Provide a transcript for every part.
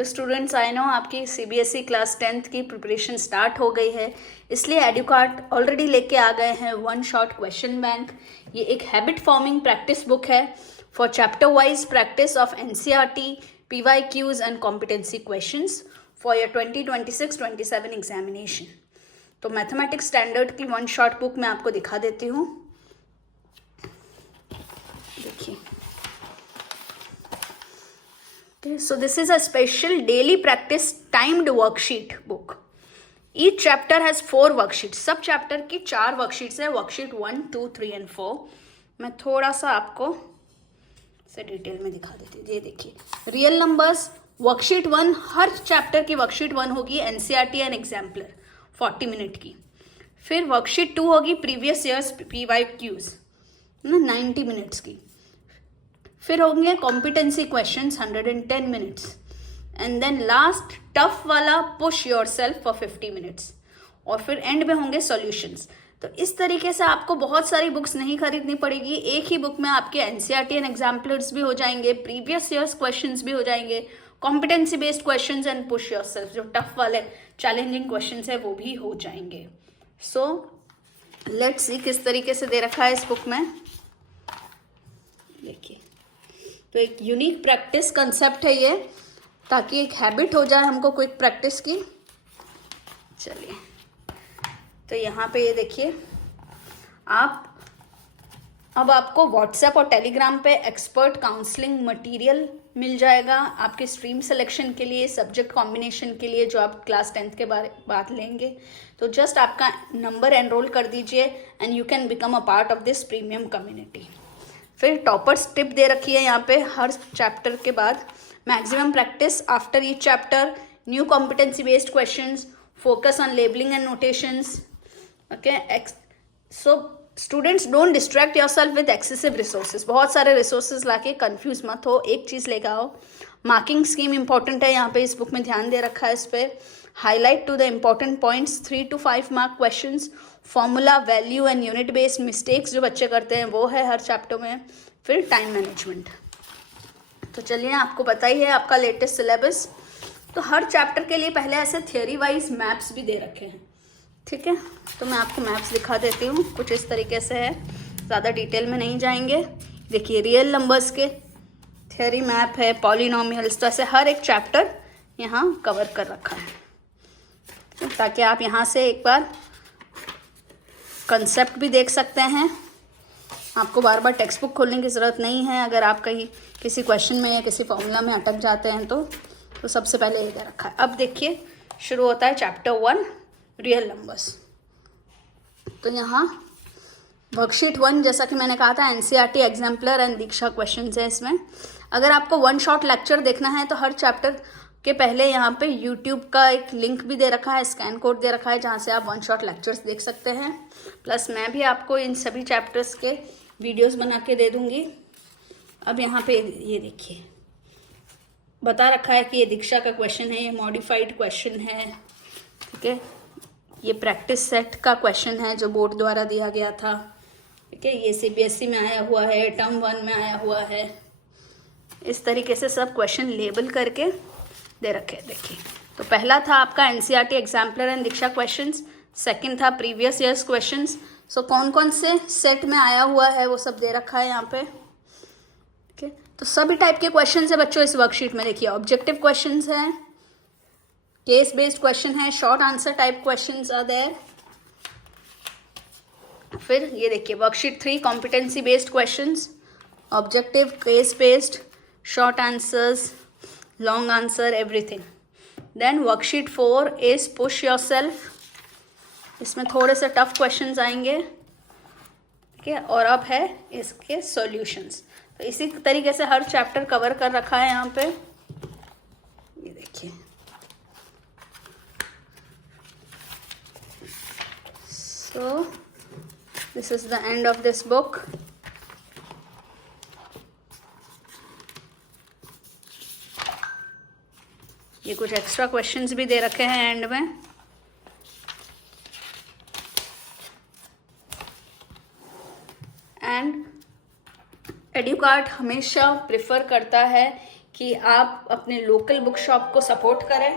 Hello students, I know आपकी CBSE class 10th की preparation start हो गई है, इसलिए एडुकार्ट ऑलरेडी लेके आ गए हैं वन शॉट क्वेश्चन बैंक। ये एक हैबिट फॉर्मिंग प्रैक्टिस बुक है for chapter wise practice of NCERT, PYQs and competency questions for your 2026-27 examination. तो मैथमेटिक्स स्टैंडर्ड की वन शॉट बुक मैं आपको दिखा देती हूँ। देखिए, okay, so this is a special daily practice timed worksheet book. Each chapter has 4 worksheets. सब chapter की 4 वर्कशीट्स है, वर्कशीट 1, 2, 3 एंड 4। मैं थोड़ा सा आपको से डिटेल में दिखा देती हूँ। ये देखिए, रियल नंबर्स वर्कशीट 1, हर चैप्टर की वर्कशीट 1 होगी एनसीईआरटी एंड एग्जाम्पलर 40 मिनट की। फिर वर्कशीट 2 होगी प्रीवियस ईयर्स पीवाईक्यूज 90 मिनट्स की। फिर होंगे competency questions 110 minutes and then last tough वाला पुश योरसेल्फ फॉर 50 मिनट्स और फिर एंड में होंगे सॉल्यूशंस। तो इस तरीके से आपको बहुत सारी बुक्स नहीं खरीदनी पड़ेगी, एक ही बुक में आपके एनसीईआरटी एंड एग्जाम्पलर्स भी हो जाएंगे, प्रीवियस ईयर्स क्वेश्चंस भी हो जाएंगे, competency based questions and push yourself जो टफ वाले चैलेंजिंग क्वेश्चंस है वो भी हो जाएंगे। सो लेट्स सी किस तरीके से दे रखा है इस बुक में। देखिए, तो एक यूनिक प्रैक्टिस कंसेप्ट है ये, ताकि एक हैबिट हो जाए हमको क्विक प्रैक्टिस की। चलिए, तो यहाँ पे ये देखिए, अब आपको व्हाट्सएप और टेलीग्राम पे एक्सपर्ट काउंसलिंग मटेरियल मिल जाएगा आपके स्ट्रीम सिलेक्शन के लिए, सब्जेक्ट कॉम्बिनेशन के लिए जो आप क्लास 10th के बाद लेंगे। तो जस्ट आपका नंबर एनरोल कर दीजिए and you can become a part of this premium community. फिर टॉपर्स टिप दे रखी है यहाँ पे हर चैप्टर के बाद, maximum practice after each chapter, new competency based questions, focus on labelling and notations. Okay, so students don't distract yourself with excessive resources. बहुत सारे resources लाके कंफ्यूज मत हो, एक चीज़ लेकर आओ। मार्किंग स्कीम इंपॉर्टेंट है, यहाँ पे इस बुक में ध्यान दे रखा है इस पर। Highlight to the important points, 3 to 5 mark questions, formula, value and unit based mistakes जो बच्चे करते हैं वो है हर चैप्टर में। फिर टाइम मैनेजमेंट। तो चलिए, आपको पता ही है आपका लेटेस्ट सिलेबस। तो हर चैप्टर के लिए पहले ऐसे थियोरी वाइज मैप्स भी दे रखे हैं, ठीक है। तो मैं आपको मैप्स दिखा देती हूँ, कुछ इस तरीके से है, ज़्यादा डिटेल में नहीं जाएंगे। देखिए, रियल नंबर्स के थियोरी मैप है, पॉलिनोमियल्स, तो ऐसे हर एक चैप्टर यहाँ कवर कर रखा है, ताकि आप यहाँ से एक बार कंसेप्ट भी देख सकते हैं। आपको बार बार टेक्स्ट बुक खोलने की ज़रूरत नहीं है अगर आप कहीं किसी क्वेश्चन में या किसी फॉर्मूला में अटक जाते हैं तो सबसे पहले ये दे रखा है। अब देखिए, शुरू होता है चैप्टर 1 रियल नंबर्स। तो यहाँ वर्कशीट 1, जैसा कि मैंने कहा था, NCERT exemplar and Diksha question है इसमें। अगर आपको वन शॉट लेक्चर देखना है तो हर चैप्टर के पहले यहाँ पे यूट्यूब का एक लिंक भी दे रखा है, स्कैन कोड दे रखा है, जहाँ से आप वन शॉट लेक्चर्स देख सकते हैं। प्लस मैं भी आपको इन सभी चैप्टर्स के वीडियोस बना के दे दूँगी। अब यहाँ पे ये देखिए, बता रखा है कि ये दीक्षा का क्वेश्चन है, ये मॉडिफाइड क्वेश्चन है, ठीक है। ये प्रैक्टिस सेट का क्वेश्चन है जो बोर्ड द्वारा दिया गया था, ठीक है। ये सीबीएसई में आया हुआ है, टर्म 1 में आया हुआ है। इस तरीके से सब क्वेश्चन लेबल करके दे रखे। देखिए, तो पहला था आपका NCERT exemplar and Diksha questions, second था प्रीवियस ईयर्स क्वेश्चंस। सो कौन कौन से सेट में आया हुआ है वो सब दे रखा है यहाँ पे, ठीक है। तो सभी टाइप के क्वेश्चंस है बच्चों इस वर्कशीट में। देखिए, ऑब्जेक्टिव क्वेश्चंस हैं, केस बेस्ड क्वेश्चन है, short answer type questions are there. फिर ये देखिए, worksheet 3 competency based questions, objective, case based, short answers, long answer, everything. Then worksheet 4 is push yourself, इसमें थोड़े से टफ क्वेश्चंस आएंगे, ठीक है। और अब है इसके सॉल्यूशंस। तो इसी तरीके से हर चैप्टर कवर कर रखा है यहाँ पे। ये देखिए, so this is the end of this book. ये कुछ एक्स्ट्रा क्वेश्चंस भी दे रखे हैं एंड में। एंड एडुकार्ट हमेशा प्रेफर करता है कि आप अपने लोकल बुक शॉप को सपोर्ट करें,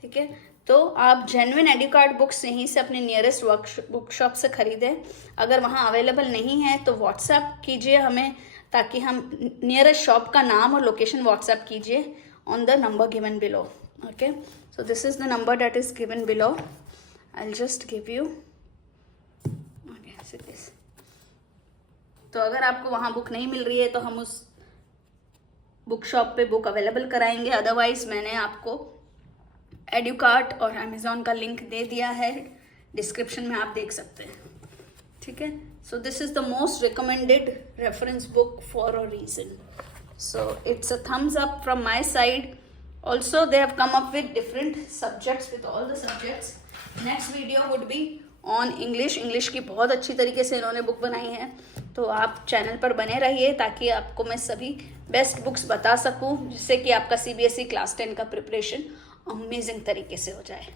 ठीक है। तो आप जेन्युइन एडुकार्ड बुक्स यहीं से अपने नियरेस्ट बुक शॉप से खरीदें। अगर वहाँ अवेलेबल नहीं है तो व्हाट्सएप कीजिए हमें, ताकि हम नियरेस्ट शॉप का नाम और लोकेशन व्हाट्सएप कीजिए on the number given below. Okay, so this is the number that is given below. I will just give you. Okay, see this. तो अगर आपको वहाँ बुक नहीं मिल रही है तो हम उस बुक शॉप पे बुक अवेलेबल कराएंगे। अदरवाइज मैंने आपको एडुकार्ट और अमेज़ॉन का लिंक दे दिया है, डिस्क्रिप्शन में आप देख सकते हैं, ठीक है। So this is the most recommended reference book for a reason, so it's a thumbs up from my side. Also they have come up with different subjects, with all the subjects. Next video would be on English की बहुत अच्छी तरीके से इन्होंने book बनाई है, तो आप चैनल पर बने रहिए ताकि आपको मैं सभी बेस्ट बुक्स बता सकूं, जिससे कि आपका CBSE क्लास 10 का प्रिपरेशन अमेजिंग तरीके से हो जाए।